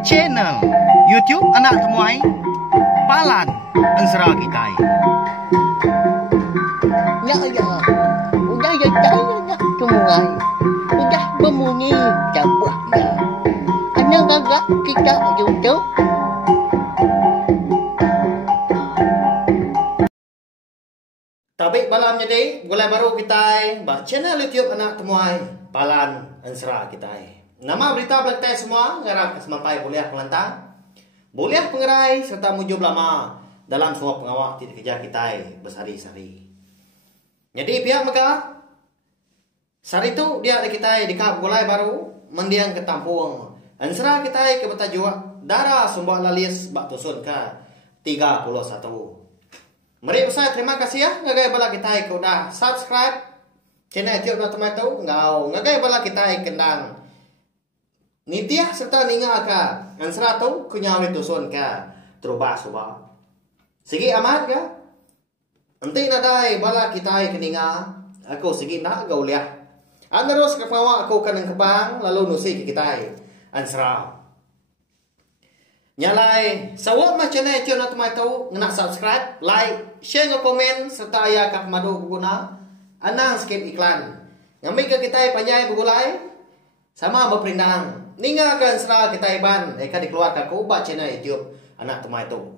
Channel YouTube Anak Temuai Palan Ansara Kitai. Ya ya, udah ya Anak Temuai, udah berbunyi cabutnya. Anak gagak kita YouTube. Tapi malam jadi mulai baru kita channel YouTube Anak Temuai Palan Ansara Kitai. Nama berita belakang semua ngarap sampai boleh pelantang, boleh pengerai serta mujub lama dalam semua pengawal tidak kerja kita bersari-sari. Jadi pihak mereka sari itu dia ada kita di kap boleh baru mendiang ke tampung ansara kita ke betajua darah sumber lalis bak tusun ke 31. Mari saya terima kasih ya ngagai bala kita ke udah subscribe channel YouTube Anak Temuai tu ngagai bala kita kendang Nitiah serta ninga ka ansara tu kunyaw ni tuson ka truba suba. Sige amat ka. Enti nadai bala kitai keninga aku sige na gauliah. Anaros ka pawa aku kanang kebang lalu nusi kitai ansara. Nyalai sawa ma channel Anak Temuai tu ngena subscribe, like, share nge komen serta aya ka madu guna anang skip iklan. Ngambil ke kitai panjai begulai sama berperindang. Ninga kan serah kita iban eka dikeluarkan ke ubah channel YouTube Anak Temuai tu.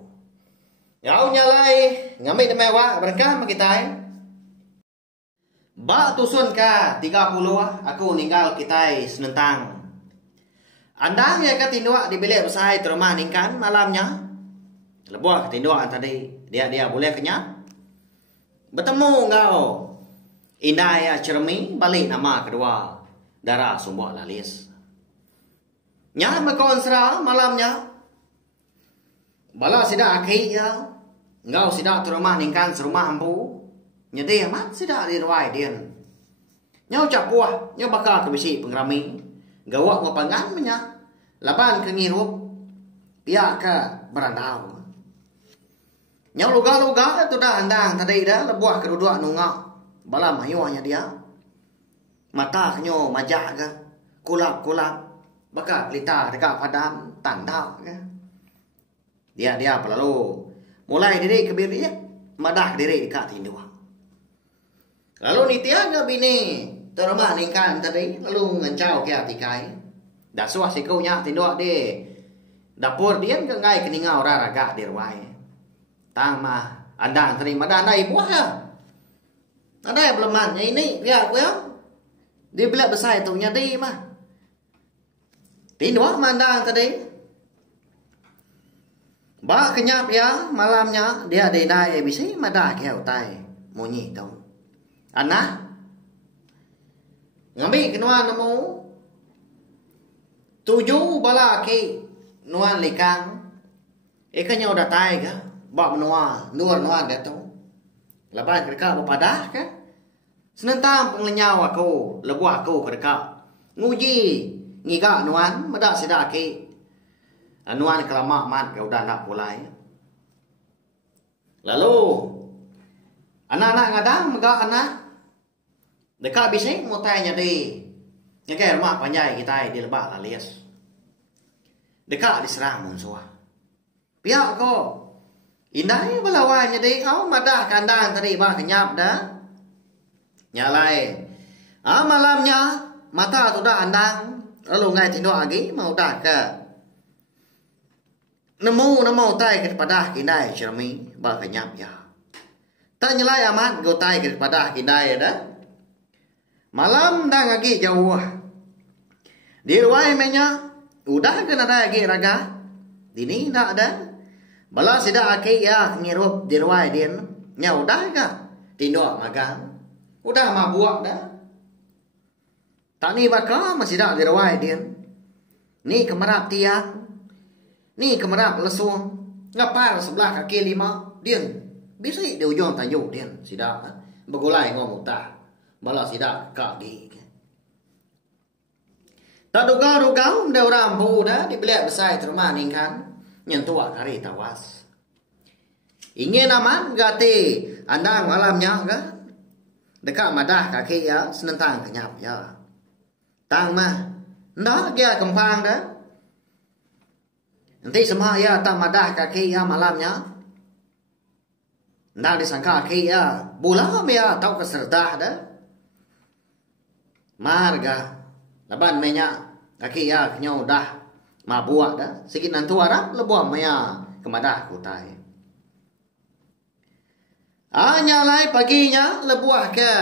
Yau nyalai ngambil demewa berkah kita. Ba tusun ka 30 aku ninggal kita senentang. Andang ya ka tindua di bilik besar terumah ningkan malamnya. Lebuah tindua tadi dia boleh kenyang. Bertemu engkau. Indah ya cermi balik nama kedua. Darah sumber lalis. Nya makonsra malamnya. Bala sida akhi ya. Ngau sida terumah ningkan serumah ampu. Nyede amat sida di ruai dian. Nyau capuah, nyau bakal ke bisi pengrami. Gawak ngapangan menya. Laban ke ngirup. Pia ke berandau. Nyau luga-luga tu dah andang tadi dah lebuah kedua nungak. Bala mayuanya dia. Mata nyo majak ke. Kulap-kulap. Baka pelita dekat padam tanda ya. Dia lalu mulai diri ke biri madah diri dekat tindu. Lalu nitia ke bini terima ningkan tadi lalu ngancau ke atikai. Dah suah sikunya tindu de dapur dia ke ngai keningau raga di ruai. Tang mah andang tadi madah ndai buah ya. Ada belum ini dia aku ya. Dia bila besar itu nya di mah. Tinduak mandang tadi. Ba kenyap ya malamnya dia denai ABC madah keu tai munyi tau. Anak ngambil kenuan nemu 7 bala ki nuan likang. Ikannya udah tai ka. Ba menua nuan dia tu. Laban kereka bepadah ka. Senentang penglenyau aku, lebuah aku kereka. Nguji ngiga nuan madak sida ki nuan kelama mat ke udah nak mulai. Lalu anak-anak ngadang megak anak dekat bising mau tanya di ngake rumah panjai kita di lebak alias dekat diserang musuh pihak ko indah belawanya di kau madah kandang tadi bah kenyap dah nyalai malamnya mata tu dah andang. Lalu ngai tindu lagi mau dah ke nemu tai ke padah kindai cermi ba kenyap ya. Tak nyelai amat go tai ke padah kindai dah. Malam dah lagi jauh. Di ruai menya udah ke nada lagi raga. Dini dak ada. Bala sida aki ya ngirup di ruai dia. Nya udah ka tindu magang. Udah mabuak dah. Tak ni bakal masih dah di rawai dia. Ni kemerap tiang. Ni kemerap lesung. Ngapar sebelah kaki 5 dia. Bisa di ujung tajuk dia. Sidak. Begulai ngomong tak. Bala sidak kaki. Tak duga-duga dah orang bu dah di bilik besar terumah ningkan. Nyentuak kari tawas. Ingin aman gati andang malamnya ke? Dekat madah kaki ya senentang kenyap ya. Tang mah Nah, dia kempang dah. Nanti semua ya tak madah kaki ya malamnya. Ndak disangka kaki ya bulan ya tahu keserdah dah. Marga laban menya kaki ya kenyo dah mabuak dah. Sikit nantu arab lebuah maya kemadah kutai. Nyalai paginya lebuah ke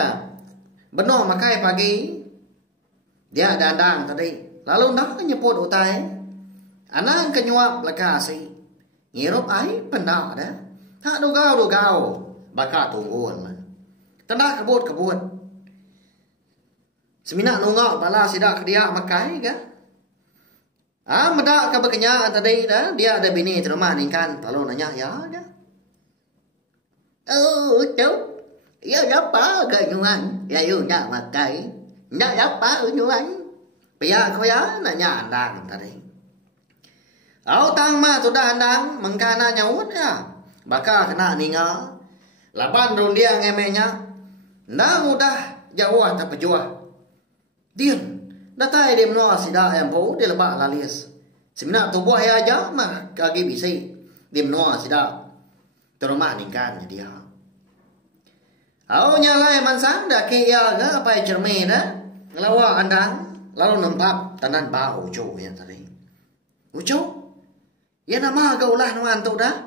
benor makai pagi. Dia dandang tadi. Lalu nak nyeput utai. Anang kenyuap lekasi. Ngirup ai pendak dah. Tak dugau. Baka tunggun. Tendak kebut. Semina nungok bala sidak dia makai ke. Medak ke berkenya tadi dah. Dia ada bini terima ningkan. Lalu nanya ya dah. Cuk. Ya apa kenyuan. Ya you nak makai. Nak apa unyuan? Pia kau ya nanya andang tadi. Tang ma sudah andang mengkana nyaut ya. Baka kena ninga. Laban rundia ngemenya. Nda mudah jauh tak pejuah. Dian. Datai dia menua sida yang po dia lebak lalis. Semina tubuh ya aja mah kaki bisi. Dia menua sida. Teruma ningkan dia. Nyalai mansang dah kia ke apa cermin dah. Ngelawa andang lalu nempap tanan ba ujo yang tadi. Ujo? Ya nama gaulah nuan tu dah.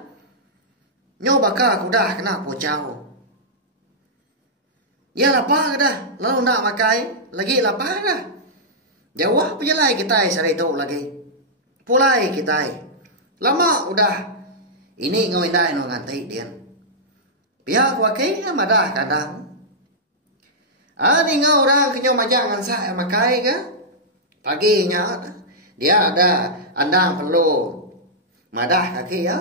Nyo baka kudah kena pocau. Ya lapar dah. Lalu nak makai lagi lapar dah. Jauh pejelai kita sari tu lagi. Pulai kita. Lama udah. Ini ngawindai no ngantai dia. Pihak wakil madah kadang. Ni ngau orang kenyo majang ansa makai ke? Paginya dia ada andang perlu madah kaki ya.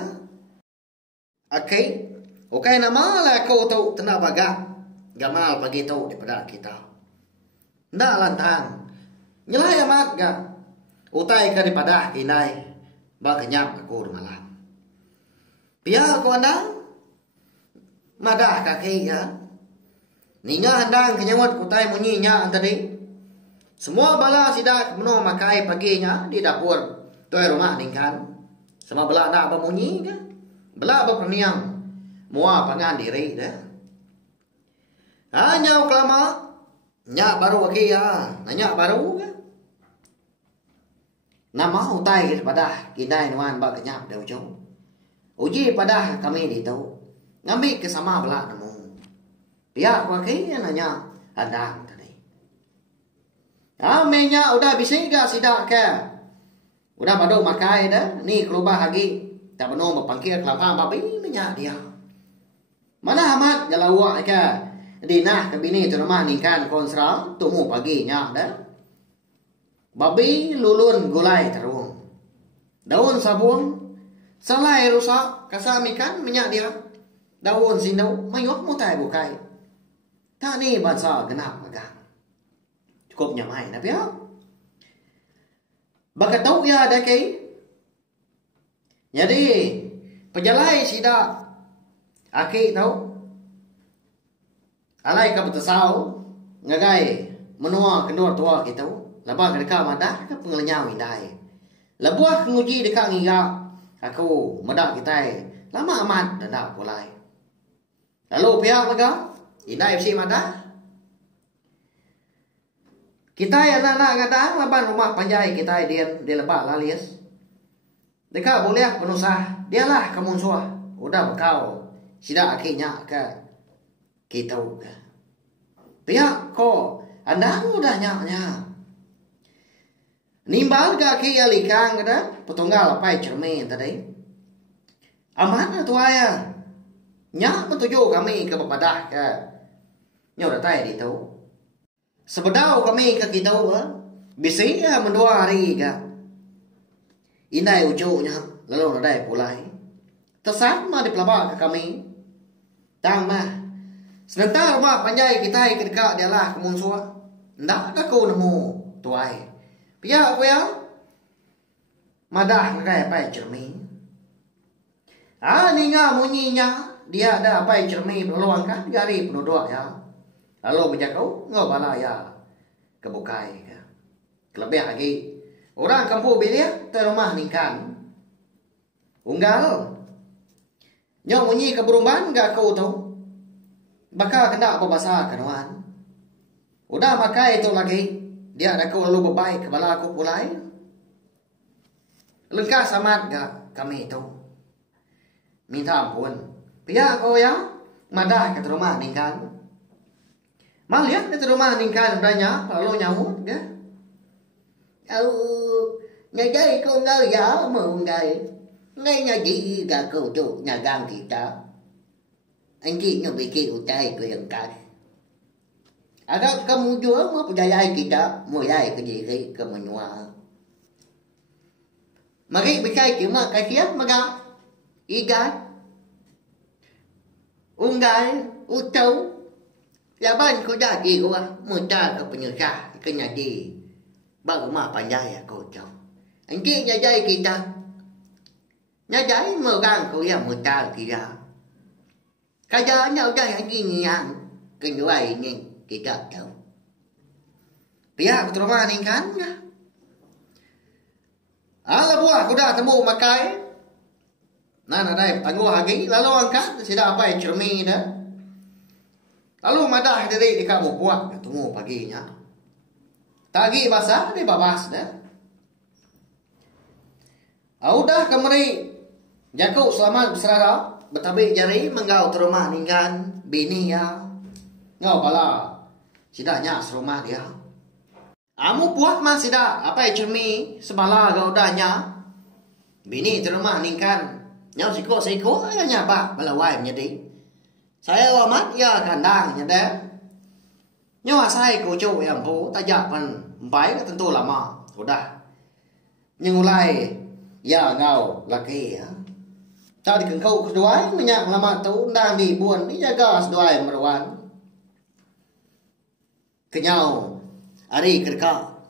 Okay nama lah kau tu tena baga. Gamal pagi tu daripada kita. Ndak lantang. Nyelai amat ga. Utai ke daripada kinai. Ba kenyap aku malam. Pia aku andang madah kaki ya. Ninga handang kenyawat kutai munyinya tadi. Semua bala sidak meno makai paginya di dapur tuai rumah ningkan. Semua bala nak bermunyi ke? Bala berperniang. Mua pangan diri dah. Nyau kelama. Nyak baru lagi ya. Nyak baru ke? Nama utai kepada kinai nuan bak kenyap dah ujung. Uji pada kami di tahu. Ngambil ke sama bala namu. Pihak wakil nanya andang tadi. Menya udah bising ke sidak ke? Udah baduk makai dah. Ni kelubah lagi. Tak benar berpangkir kelapa babi menya dia. Mana amat jalawak ke? Dinah ke bini tu rumah ni kan konsra. Tunggu paginya dah. Babi lulun gulai terung. Daun sabun. Salai rusak. Kasamikan menya dia. Daun sindau. Mayok mutai bukai. Tak ni bahasa genap megang. Cukup nyamai nak ya. Baka tahu ya ada kei. Jadi pejalai sida. Aki tahu. Alai ka betasau. Ngagai menua kendor tua kita. Labah dekat madah ke pengelenyau indai. Labuah nguji dekat ngiga. Aku madak kita. Lama amat dah pulai. Lalu pihak lega. Indai FC madah. Kita anak-anak kadang laban rumah panjai kita dia lebak lalis. Dekat boleh penusah. Dialah kamu suah. Udah bekau. Sidak akhirnya ke kita ke. Pihak ko andang udah nyaknya. Nimbal ke akhir alikang kada. Petunggal apa cermin tadi. Aman tu ayah. Nyak menuju kami ke Bapadah ke. Nyo datang di tu. Sebedau kami ke kita bisi mendua hari ke. Indai ujungnya lalu nadai pulai. Tersat mah di pelabak ke kami. Tang mah. Sebentar mah panjai kita ke dekat dia lah kemunsua. Ndak aku nemu tuai. Pia aku ya. Madah ngakai apa cermin. Ninga munyinya. Dia ada apa cermin peluangkan gari penuduk ya. Lalu berjakau ngau bala ya kebukai. Kelebih lagi Orang kampung bilik te rumah ningkan. Unggal. Nyong munyi ke berumban gak kau tu. Baka kena apa bahasa kanuan. Udah makai itu lagi. Dia ada kau lalu bebaik kepala aku pulai. Lengkap amat gak kami itu. Minta ampun. Pihak kau ya. Madah ke rumah ningkan. Mal lihat ke rumah ningkan beranya. Lalu nyamut gak. Nhà đây con ngơi gió mượn ngày. Ngay nhà gì cả cầu trụ nhà gan thì ta. Anh chị nó bị kêu tay quyền cái. Đó cầm chúa mà bây giờ ai kita. Mùi ai cái gì cái cầm mình hòa. Mà cái bị cái kiểu mà cái khiếp mà gặp. Ý cái. Uống gái. Uống trấu. Là bạn có giá gì của mùi ta có bao nhiêu xa. Cái nhà gì. Baru mah pandai aku jauh. Angki nyajai kita. Nyajai megang kau yang mutar kita. Kaja nyajai angki yang kedua ini kita tahu. Pihak rumah ni kan. Ala buah aku dah temu makai. Nana dai tangguh lagi. Lalu angkat sudah apa cermin dah. Lalu madah dari di kamu buat temu paginya. Tagi basah di babas dah. Udah kemari jaku selamat berserah betabi jari menggau terumah ningkan bini ya. Ngau bala sidahnya serumah dia. Amu buat mah sidah apa cermi sebala gau dahnya. Bini terumah ningkan. Nyau siko ya nyapa bala wai menjadi. Saya wamat ya kandang nyada. Nhưng mà sai của châu em phố ta dạ phần váy là tentu lama udah. Nhưng ulai ya ngau laki ya. Tao di kengkau keduai minyak lama tu đang di buồn ni jaga seduai meruan. Kenyau ari kerka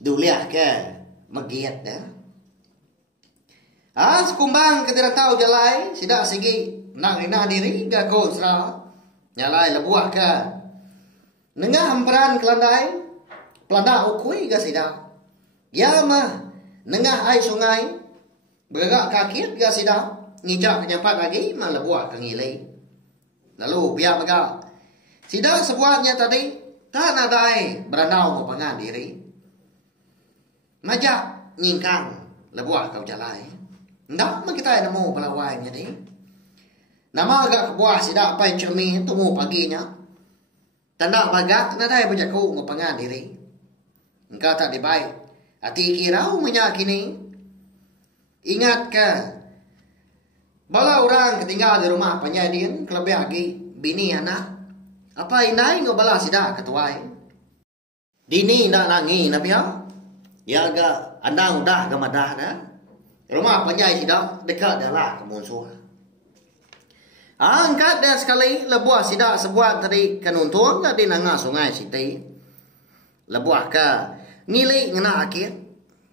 duliah ke magiat dah. Sekumbang ketira tahu jalai sidak segi nang ina diri gakon sera. Nyalai lebuah ke nengah hamparan kelandai, pelanda ukui gak sidang. Ya mah, nengah air sungai, bergerak kakit gak sidang. Ngijak kenyampat lagi, malah buat kengilai. Lalu biar begak. Sidang sebuahnya tadi, tak nadai beranau kepangan diri. Majak nyingkang, lebuah kau jalai. Ndak mah kita nemu pelawainya ni. Nama agak kebuah sidak pai cermin, temu paginya. Tanda bagak na tayo berjaku ngapangan diri. Engkau tak dibaik. Hati kirau menyakini. Ingat ke. Bala orang ketinggal di rumah penyadin. Kelebih lagi bini anak. Apa inai ngobala sidak ketuai. Dini nak nangi nabiya. Ya agak andang udah gemadah dah. Rumah penyai sidak dekat adalah kemunsuhan. Angkat dia sekali lebuah sidak sebuah tadi kenuntung di nangah sungai siti. Lebuah ke ngili ngena akhir.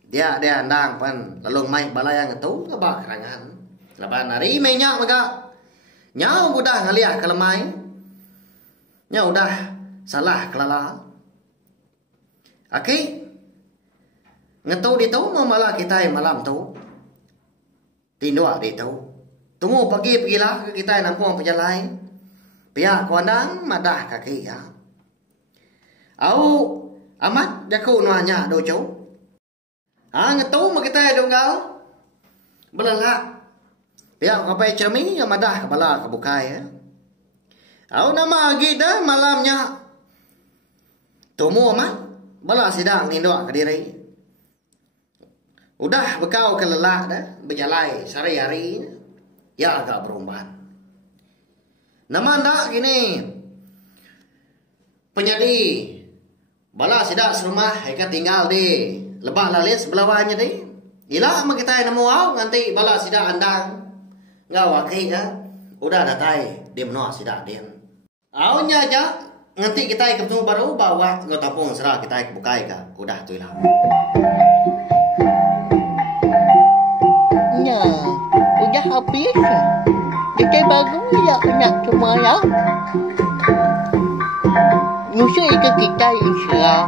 Dia andang pan lalu mai balayang itu ngebak kerangan. Lepas hari minyak maka nyau udah ngaliah kelemai. Nyau udah salah kelala. Oke. Ngetu di tu mau malah kita malam tu. Tindua di tu. Tunggu pergilah kita nampung pejalan. Pihak kandang madah kaki ya. Au amat jaku nuanya dojo. Ngetu ma kita donggal. Belalak. Pihak kapai cermin yang madah kepala kebukai ya. Au nama lagi dah malamnya. Tunggu amat. Bala sidang nindok ke diri. Udah bekau kelelak dah. Berjalan sehari-hari. Ya agak berumban. Nama anda gini. Penyadi. Bala sidak serumah. Eka tinggal di lebah lalis belawanya di. Ila ma kita nemu au nganti bala sidak andang. Ngau wakil ka. Udah datai. Dia menua sidak dia. Au nya aja. Nganti kita ketemu baru bawa ngotapung serah kita bukai ka. Udah tu ilah. Nya. Udah habis. Kita baru ya nak semua ya. Musuh itu kita insya